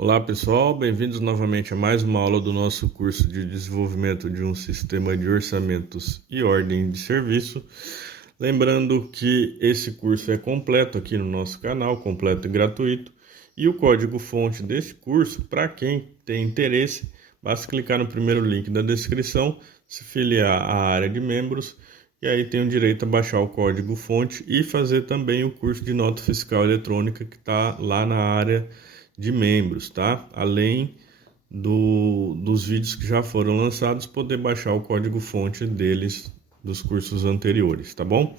Olá pessoal, bem-vindos novamente a mais uma aula do nosso curso de desenvolvimento de um sistema de orçamentos e ordem de serviço. Lembrando que esse curso é completo aqui no nosso canal, completo e gratuito. E o código-fonte desse curso, para quem tem interesse, basta clicar no primeiro link da descrição, se filiar à área de membros e aí tem o direito a baixar o código-fonte e fazer também o curso de nota fiscal eletrônica que está lá na área de membros, tá? Além dos vídeos que já foram lançados, poder baixar o código-fonte deles dos cursos anteriores, tá bom?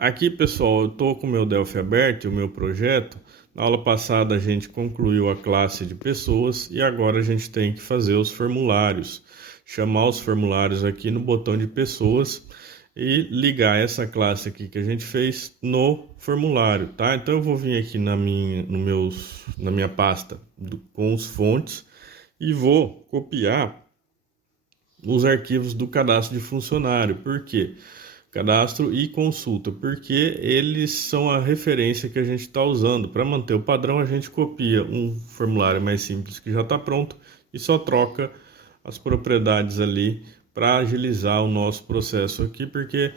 Aqui, pessoal, eu estou com o meu Delphi aberto e o meu projeto. Na aula passada a gente concluiu a classe de pessoas e agora a gente tem que fazer os formulários. Chamar os formulários aqui no botão de pessoas e ligar essa classe aqui que a gente fez no formulário, tá? Então eu vou vir aqui na minha pasta com os fontes e vou copiar os arquivos do cadastro de funcionário. Por quê? Cadastro e consulta, porque eles são a referência que a gente está usando. Para manter o padrão, a gente copia um formulário mais simples que já está pronto e só troca as propriedades ali para agilizar o nosso processo aqui, porque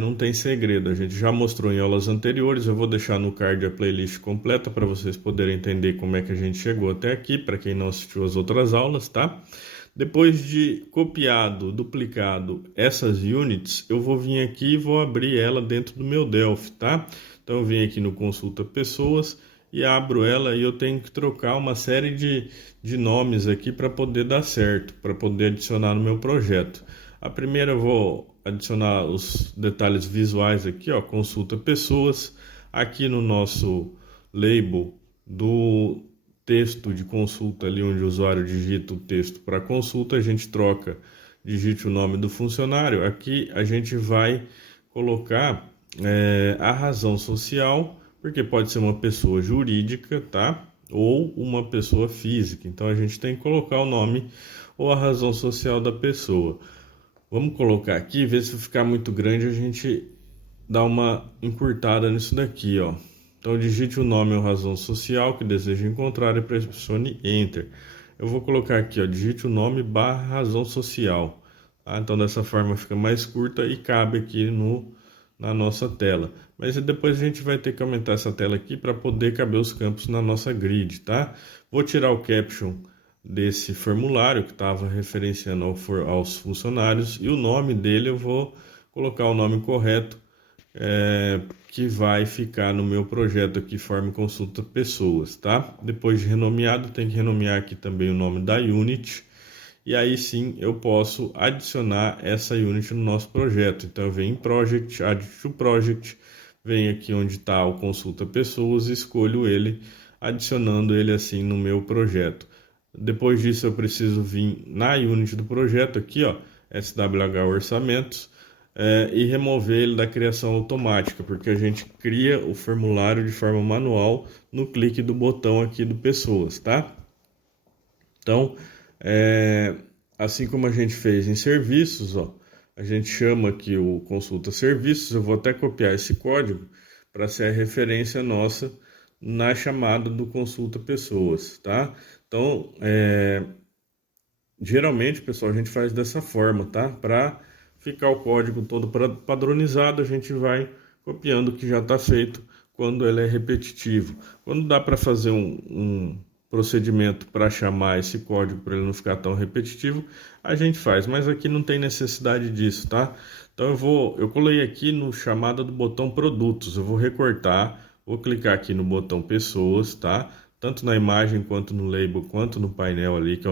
não tem segredo. A gente já mostrou em aulas anteriores, eu vou deixar no card a playlist completa para vocês poderem entender como é que a gente chegou até aqui, para quem não assistiu as outras aulas, tá? Depois de copiado, duplicado essas units, eu vou vir aqui e vou abrir ela dentro do meu Delphi, tá? Então eu vim aqui no Consulta Pessoas e abro ela e eu tenho que trocar uma série de nomes aqui para poder dar certo, para poder adicionar no meu projeto. A primeira eu vou adicionar os detalhes visuais aqui, ó, Consulta Pessoas. Aqui no nosso label do texto de consulta, ali onde o usuário digita o texto para consulta, a gente troca, digite o nome do funcionário. Aqui a gente vai colocar a razão social, porque pode ser uma pessoa jurídica, tá? Ou uma pessoa física. Então a gente tem que colocar o nome ou a razão social da pessoa. Vamos colocar aqui, ver se ficar muito grande a gente dá uma encurtada nisso daqui, ó. Então digite o nome ou razão social que deseja encontrar e pressione Enter. Eu vou colocar aqui, ó, digite o nome barra razão social. Tá? Então dessa forma fica mais curta e cabe aqui na nossa tela. Mas depois a gente vai ter que aumentar essa tela aqui para poder caber os campos na nossa grid, tá? Vou tirar o caption desse formulário que estava referenciando aos funcionários e o nome dele eu vou colocar o nome correto que vai ficar no meu projeto aqui, Form Consulta Pessoas, tá? Depois de renomeado, tem que renomear aqui também o nome da unit e aí sim eu posso adicionar essa unit no nosso projeto. Então eu venho em Project, Add to Project, venho aqui onde está o Consulta Pessoas e escolho ele, adicionando ele assim no meu projeto. Depois disso eu preciso vir na unit do projeto aqui, ó, SWH Orçamentos, e remover ele da criação automática, porque a gente cria o formulário de forma manual no clique do botão aqui do Pessoas, tá? Então, assim como a gente fez em serviços, ó, a gente chama aqui o consulta serviços. Eu vou até copiar esse código para ser a referência nossa na chamada do consulta pessoas, tá? Então, geralmente, pessoal, a gente faz dessa forma, tá? Para ficar o código todo padronizado, a gente vai copiando o que já está feito quando ele é repetitivo. Quando dá para fazer um procedimento para chamar esse código para ele não ficar tão repetitivo, a gente faz, mas aqui não tem necessidade disso, tá? Então eu colei aqui no chamada do botão produtos, eu vou recortar, vou clicar aqui no botão pessoas, tá? Tanto na imagem quanto no label, quanto no painel ali, que é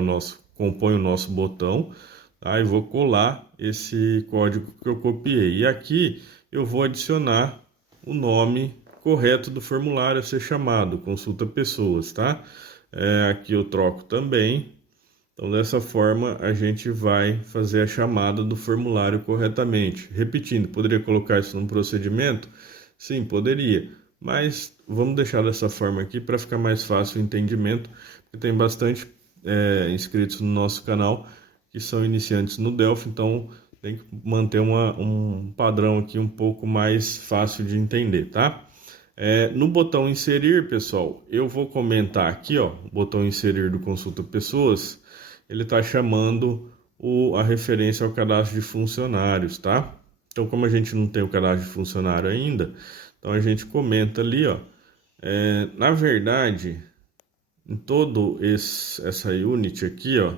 compõe o nosso botão. Aí vou colar esse código que eu copiei. E aqui eu vou adicionar o nome correto do formulário a ser chamado, consulta pessoas, tá? Aqui eu troco também. Então dessa forma a gente vai fazer a chamada do formulário corretamente. Repetindo, poderia colocar isso num procedimento? Sim, poderia. Mas vamos deixar dessa forma aqui para ficar mais fácil o entendimento, porque tem bastante inscritos no nosso canal que são iniciantes no Delphi, então tem que manter um padrão aqui um pouco mais fácil de entender, tá? No botão inserir, pessoal, eu vou comentar aqui, ó, o botão inserir do consulta pessoas, ele está chamando a referência ao cadastro de funcionários, tá? Então, como a gente não tem o cadastro de funcionário ainda, então a gente comenta ali, ó, na verdade, em essa unit aqui, ó,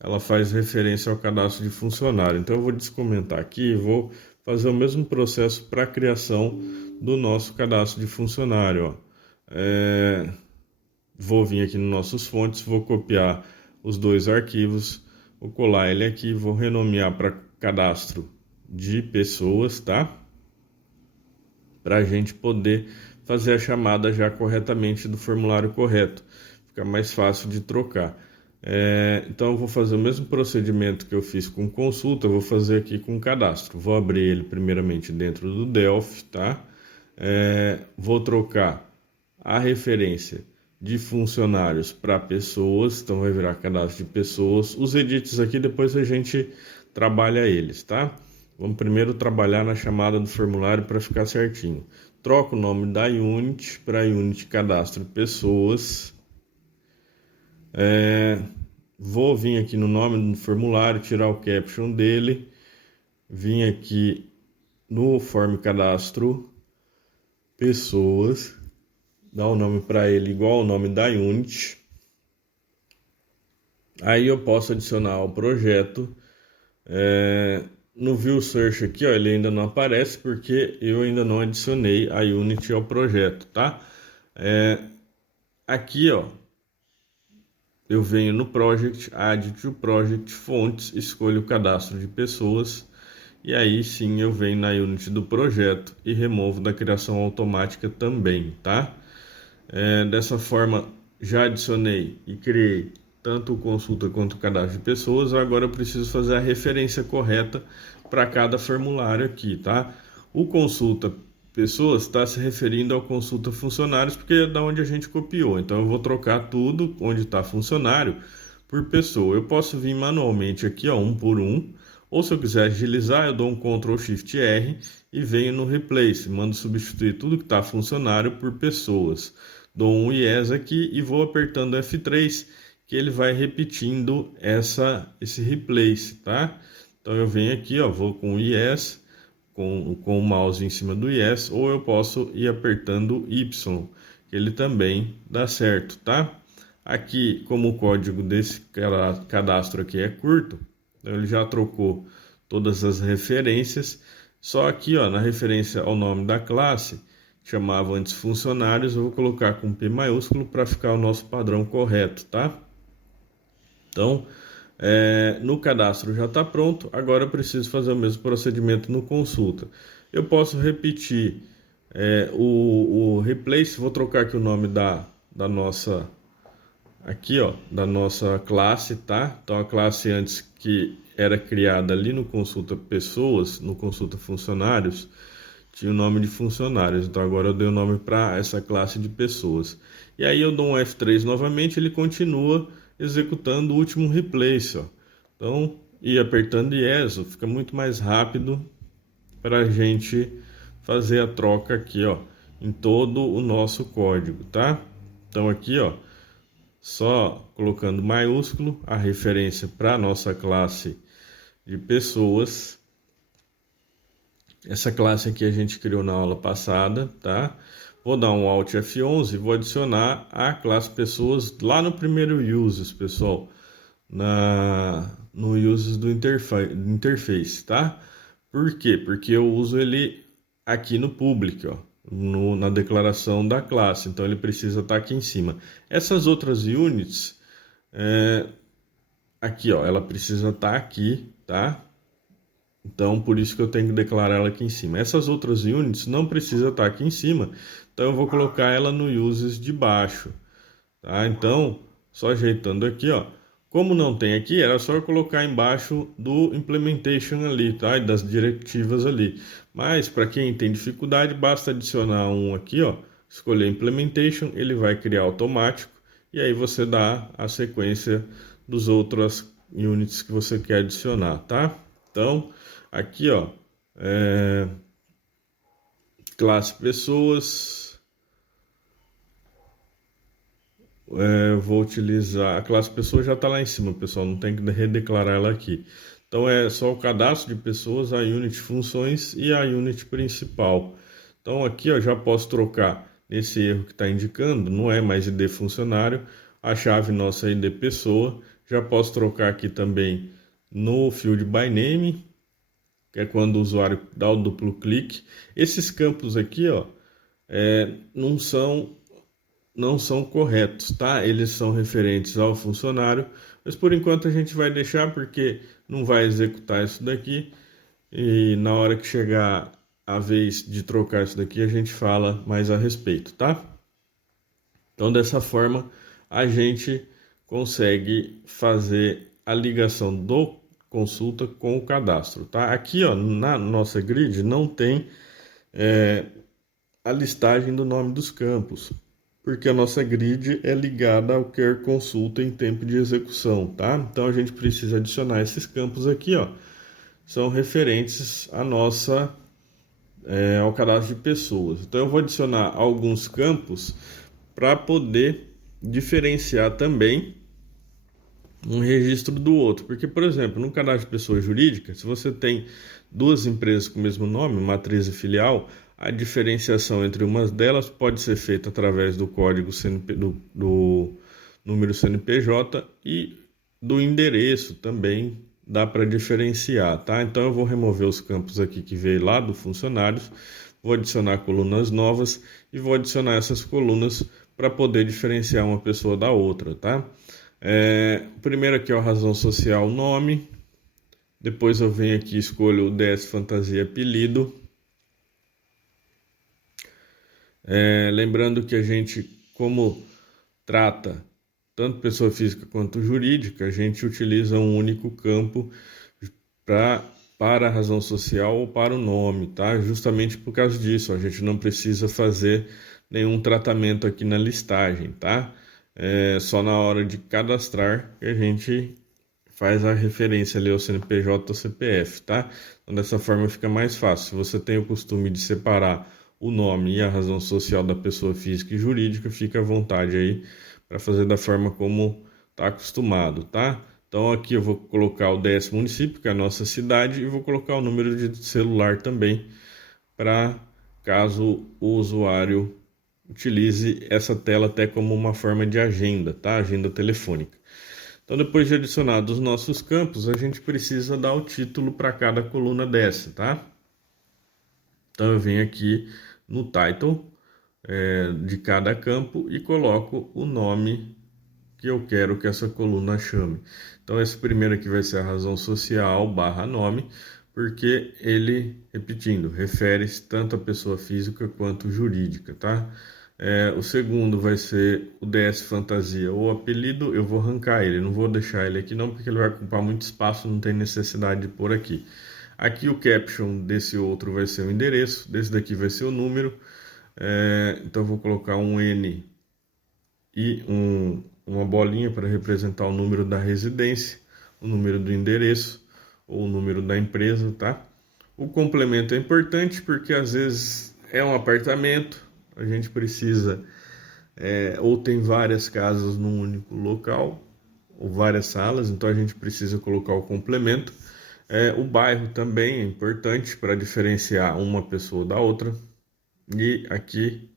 ela faz referência ao cadastro de funcionário. Então eu vou descomentar aqui e vou fazer o mesmo processo para a criação do nosso cadastro de funcionário, ó. Vou vir aqui nos nossos fontes, vou copiar os dois arquivos, vou colar ele aqui, vou renomear para cadastro de pessoas, tá? Para a gente poder fazer a chamada já corretamente do formulário correto. Fica mais fácil de trocar. Então eu vou fazer o mesmo procedimento que eu fiz com consulta, eu vou fazer aqui com cadastro. Vou abrir ele primeiramente dentro do Delphi, tá? Vou trocar a referência de funcionários para pessoas, então vai virar cadastro de pessoas. Os edits aqui depois a gente trabalha eles, tá? Vamos primeiro trabalhar na chamada do formulário para ficar certinho. Troco o nome da unit para unit cadastro pessoas. Vou vir aqui no nome do formulário, tirar o caption dele. Vim aqui no form cadastro pessoas. Dar o nome para ele igual ao nome da unit. Aí eu posso adicionar ao projeto. No View Search aqui, ó, ele ainda não aparece porque eu ainda não adicionei a Unity ao projeto, tá? Aqui, ó, eu venho no Project, Add to Project, Fontes, escolho o cadastro de pessoas e aí sim eu venho na Unity do projeto e removo da criação automática também, tá? Dessa forma, já adicionei e criei tanto o consulta quanto o cadastro de pessoas. Agora eu preciso fazer a referência correta para cada formulário aqui, tá? O consulta pessoas está se referindo ao consulta funcionários, porque é da onde a gente copiou. Então eu vou trocar tudo onde está funcionário por pessoa. Eu posso vir manualmente aqui, ó, um por um, ou se eu quiser agilizar, eu dou um Ctrl Shift R e venho no Replace, mando substituir tudo que está funcionário por pessoas. Dou um yes aqui e vou apertando F3, que ele vai repetindo esse replace, tá? Então eu venho aqui, ó, vou com yes, com o mouse em cima do yes, ou eu posso ir apertando Y, que ele também dá certo, tá? Aqui, como o código desse cadastro aqui é curto, então ele já trocou todas as referências, só aqui, ó, na referência ao nome da classe, chamava antes funcionários, eu vou colocar com P maiúsculo para ficar o nosso padrão correto, tá? Então, no cadastro já está pronto, agora eu preciso fazer o mesmo procedimento no consulta. Eu posso repetir o replace, vou trocar aqui o nome da nossa, aqui ó, da nossa classe, tá? Então a classe antes que era criada ali no consulta pessoas, no consulta funcionários, tinha o nome de funcionários, então agora eu dei o nome para essa classe de pessoas. E aí eu dou um F3 novamente, ele continua executando o último replace, ó. Então, e apertando yes, fica muito mais rápido para a gente fazer a troca aqui, ó, em todo o nosso código, tá? Então aqui, ó, só colocando maiúsculo a referência para a nossa classe de pessoas. Essa classe aqui a gente criou na aula passada, tá? Vou dar um Alt F11 e vou adicionar a classe pessoas lá no primeiro uses, pessoal. No uses do interface, tá? Por quê? Porque eu uso ele aqui no public, ó, na declaração da classe. Então ele precisa estar aqui em cima. Essas outras units, aqui, ó, ela precisa estar aqui, tá? Então, por isso que eu tenho que declarar ela aqui em cima. Essas outras units não precisa estar aqui em cima, então eu vou colocar ela no uses de baixo, tá? Então, só ajeitando aqui, ó. Como não tem aqui, era só eu colocar embaixo do implementation ali, tá? E das diretivas ali. Mas, para quem tem dificuldade, basta adicionar um aqui, ó. Escolher implementation, ele vai criar automático. E aí você dá a sequência dos outras units que você quer adicionar, tá? Então, aqui, ó, classe pessoas, eu vou utilizar, a classe pessoa já está lá em cima, pessoal, não tem que redeclarar ela aqui. Então é só o cadastro de pessoas, a unit funções e a unit principal. Então aqui eu já posso trocar nesse erro que está indicando, não é mais ID funcionário, a chave nossa é ID pessoa. Já posso trocar aqui também no field by name, que é quando o usuário dá o duplo clique. Esses campos aqui, ó, não são corretos, tá? Eles são referentes ao funcionário, mas por enquanto a gente vai deixar porque não vai executar isso daqui e na hora que chegar a vez de trocar isso daqui a gente fala mais a respeito, tá? Então dessa forma a gente consegue fazer a ligação do consulta com o cadastro, tá? Aqui, ó, na nossa grid não tem a listagem do nome dos campos, porque a nossa grid é ligada ao quer consulta em tempo de execução, tá? Então a gente precisa adicionar esses campos aqui, ó, são referentes à nossa ao cadastro de pessoas. Então eu vou adicionar alguns campos para poder diferenciar também um registro do outro, porque por exemplo, no cadastro de pessoa jurídica, se você tem duas empresas com o mesmo nome, matriz e filial, a diferenciação entre umas delas pode ser feita através do código CNP, do número CNPJ e do endereço também dá para diferenciar, tá? Então eu vou remover os campos aqui que veio lá do funcionários, vou adicionar colunas novas e vou adicionar essas colunas para poder diferenciar uma pessoa da outra, tá? O primeiro aqui é a razão social, nome. Depois eu venho aqui e escolho o DS Fantasia apelido. Lembrando que a gente, como trata tanto pessoa física quanto jurídica, a gente utiliza um único campo para a razão social ou para o nome, tá? Justamente por causa disso, a gente não precisa fazer nenhum tratamento aqui na listagem, tá? Só na hora de cadastrar que a gente faz a referência ali ao CNPJ ou CPF, tá? Então dessa forma fica mais fácil. Se você tem o costume de separar o nome e a razão social da pessoa física e jurídica, fica à vontade aí para fazer da forma como está acostumado, tá? Então aqui eu vou colocar o DS município, que é a nossa cidade, e vou colocar o número de celular também, para caso o usuário utilize essa tela até como uma forma de agenda, tá? Agenda telefônica. Então, depois de adicionados os nossos campos, a gente precisa dar o título para cada coluna dessa, tá? Então, eu venho aqui no title de cada campo e coloco o nome que eu quero que essa coluna chame. Então, esse primeiro aqui vai ser a razão social barra nome, porque ele, repetindo, refere-se tanto à pessoa física quanto jurídica, tá? O segundo vai ser o DS Fantasia ou apelido, eu vou arrancar ele, não vou deixar ele aqui não, porque ele vai ocupar muito espaço, não tem necessidade de pôr aqui. Aqui o caption desse outro vai ser o endereço, desse daqui vai ser o número, então eu vou colocar um N e uma bolinha para representar o número da residência, o número do endereço ou o número da empresa, tá? O complemento é importante porque às vezes é um apartamento, a gente precisa, ou tem várias casas num único local, ou várias salas, então a gente precisa colocar o complemento. O bairro também é importante para diferenciar uma pessoa da outra. E aqui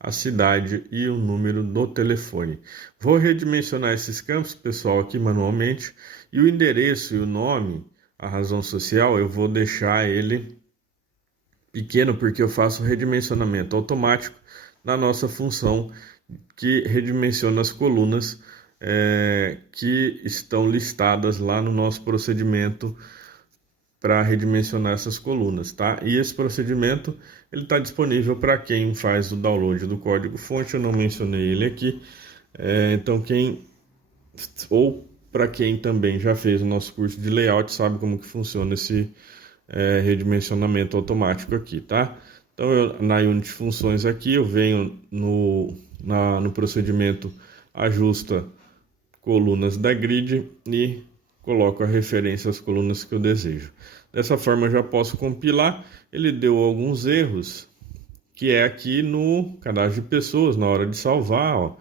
a cidade e o número do telefone. Vou redimensionar esses campos, pessoal, aqui manualmente. E o endereço e o nome, a razão social, eu vou deixar ele pequeno porque eu faço redimensionamento automático na nossa função que redimensiona as colunas que estão listadas lá no nosso procedimento para redimensionar essas colunas, tá? E esse procedimento ele está disponível para quem faz o download do código-fonte, eu não mencionei ele aqui, então ou para quem também já fez o nosso curso de layout sabe como que funciona esse redimensionamento automático aqui, tá? Então na unit funções aqui eu venho no procedimento ajusta colunas da grid e coloco a referência às colunas que eu desejo. Dessa forma eu já posso compilar. Ele deu alguns erros, que é aqui no cadastro de pessoas, na hora de salvar, ó.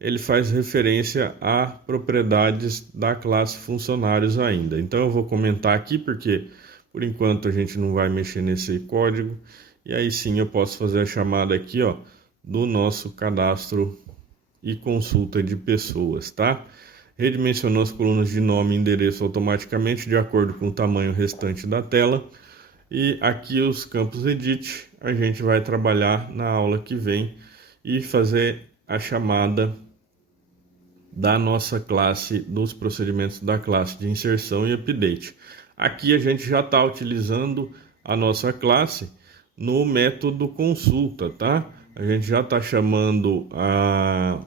ele faz referência a propriedades da classe funcionários ainda. Então eu vou comentar aqui porque por enquanto a gente não vai mexer nesse código, e aí sim eu posso fazer a chamada aqui, ó, do nosso cadastro e consulta de pessoas, tá? Redimensionou as colunas de nome e endereço automaticamente de acordo com o tamanho restante da tela. E aqui os campos edit a gente vai trabalhar na aula que vem e fazer a chamada da nossa classe, dos procedimentos da classe de inserção e update. Aqui a gente já está utilizando a nossa classe no método consulta, tá? A gente já está chamando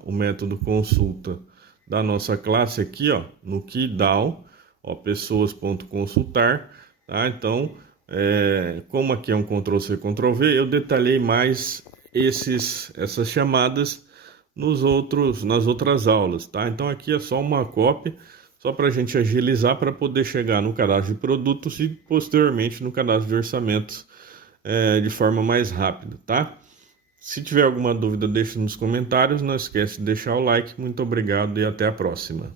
o método consulta da nossa classe aqui, ó, no keydown, ó, pessoas.consultar, tá? Então, como aqui é um Ctrl+C, Ctrl+V, eu detalhei mais essas chamadas nas outras aulas, tá? Então aqui é só uma cópia, só para a gente agilizar para poder chegar no cadastro de produtos e posteriormente no cadastro de orçamentos de forma mais rápida, tá? Se tiver alguma dúvida, deixe nos comentários. Não esquece de deixar o like. Muito obrigado e até a próxima.